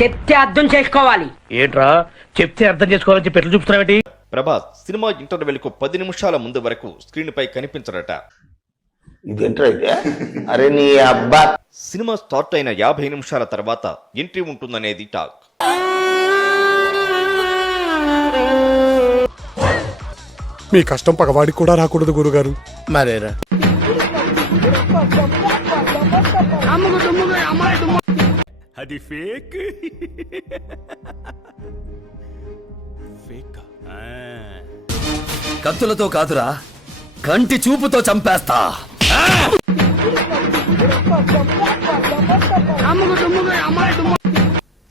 చెప్తే అర్థం చేసుకోవాలి. ఏంట్రా చెప్తే అర్థం చేసుకోవాలని చెప్పి ఎట్లా చూపుతున్నావేంటి? ప్రభాస్ సినిమా ఇంటర్వెల్కు 10 నిమిషాల ముందు వరకు స్క్రీన్ పై కనిపించడట. అరే నీ అబ్బా. సినిమా స్టార్ట్ అయిన 50 నిమిషాల తర్వాత ఎంట్రీ ఉంటుందనేది టాక్. మీ కష్టం పగవాడికి కూడా రాకూడదు గురుగారు. మరేరా అది ఫేక్. కత్తులతో కాదురా, కంటి చూపుతో చంపేస్తా.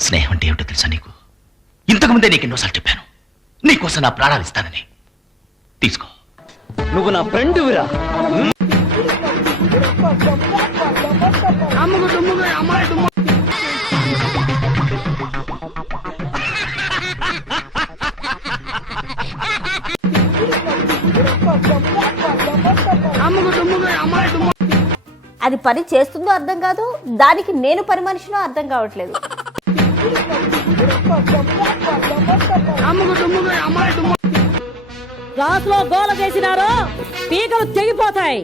స్నేహం అంటే ఏమిటో తెలుసా నీకు? ఇంతకుముందే నీకు ఎన్నోసార్లు చెప్పాను, నీకోసం నా ప్రాణాలు ఇస్తానని. తీసుకో. నువ్వు నా ఫ్రెండ్ విరా. అది పని చేస్తుందో అర్థం కాదు, దానికి నేను పని మనిషినో అర్థం కావట్లేదు. క్లాసులో గోల చేసినారో పీకలు తెగిపోతాయి.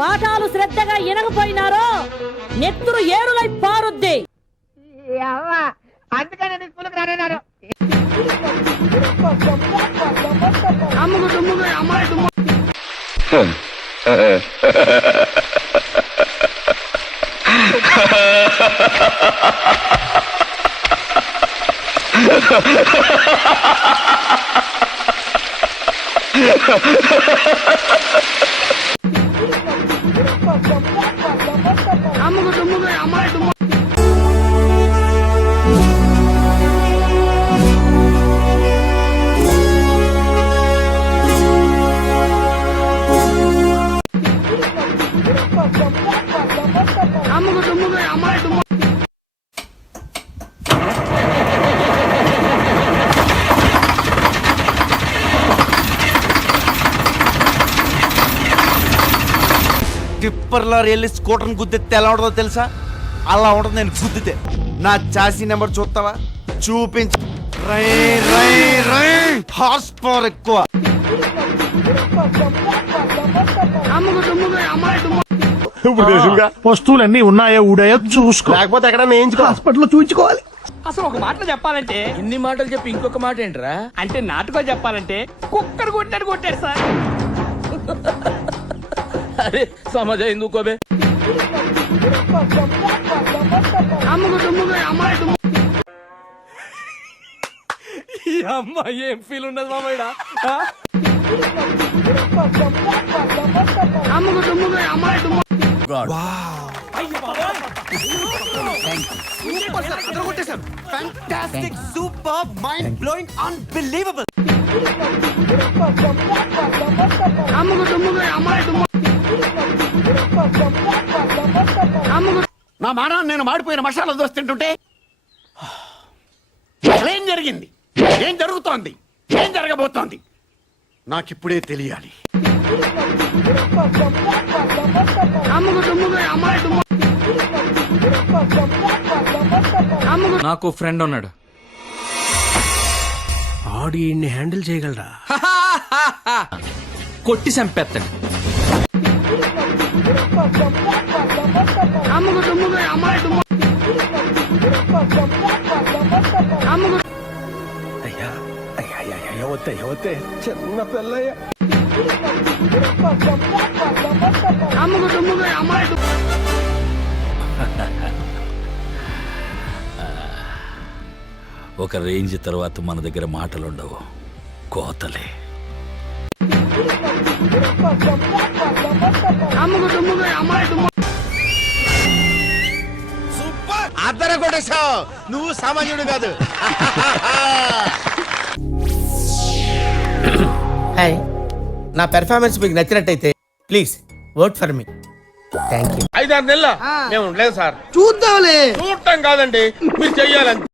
పాఠాలు శ్రద్ధగా వినకపోయినారో నెత్తురు ఏరులై పారుద్ది. టిప్పర్లో వెళ్ళి స్కూటర్ని గుద్దితే ఎలా ఉంటుందో తెలుసా? అలా ఉంటుంది నేను గుద్దితే. నా చాసీ నెంబర్ చూస్తావా? చూపించు. హార్స్ పవర్ ఎక్కువ. వస్తువులన్నీ ఉన్నాయో ఊడాయో చూసుకో, లేకపోతే ఎక్కడ నేయించుకో, హాస్పిటల్లో చూయించుకోవాలి. అసలు ఒక మాటలో చెప్పాలంటే ఇన్ని మాటలు చెప్పి ఇంకొక మాట ఏంట్రా? అంటే నాటుకో చెప్పాలంటే కుక్కర్ కొట్టాడు కొట్టాడు సార్. అరే సమాజ ఎందుకోబే. ఈ అమ్మాయి ఏం ఫీల్ ఉండదు మామయ్య. Fantastic, super, mind blowing, unbelievable. నా మానాన్ని నేను మాడిపోయిన మసాలా దోశ తింటుంటే ఏం జరిగింది, ఏం జరుగుతోంది, ఏం జరగబోతోంది నాకిప్పుడే తెలియాలి. నాకు ఫ్రెండ్ ఉన్నాడు, ఆడు ఈయన్ని హ్యాండిల్ చేయగలరా? కొట్టి చంపేస్తాడు. అయ్యా వద్దే చిన్న పిల్లయ్య. ఒక రేంజ్ తర్వాత మన దగ్గర మాటలుండవు, కోతలే. అద్దర కొట్టేశావు. నువ్వు సామాన్యుడు కాదు. హాయ్, నా పెర్ఫార్మెన్స్ మీకు నచ్చినట్టయితే please vote for me. Thank you. 5-6 నెలల మేము ఉండలేదు సార్. చూద్దాంలే. చూడటం కాదండి, మీరు చెయ్యాలంటే.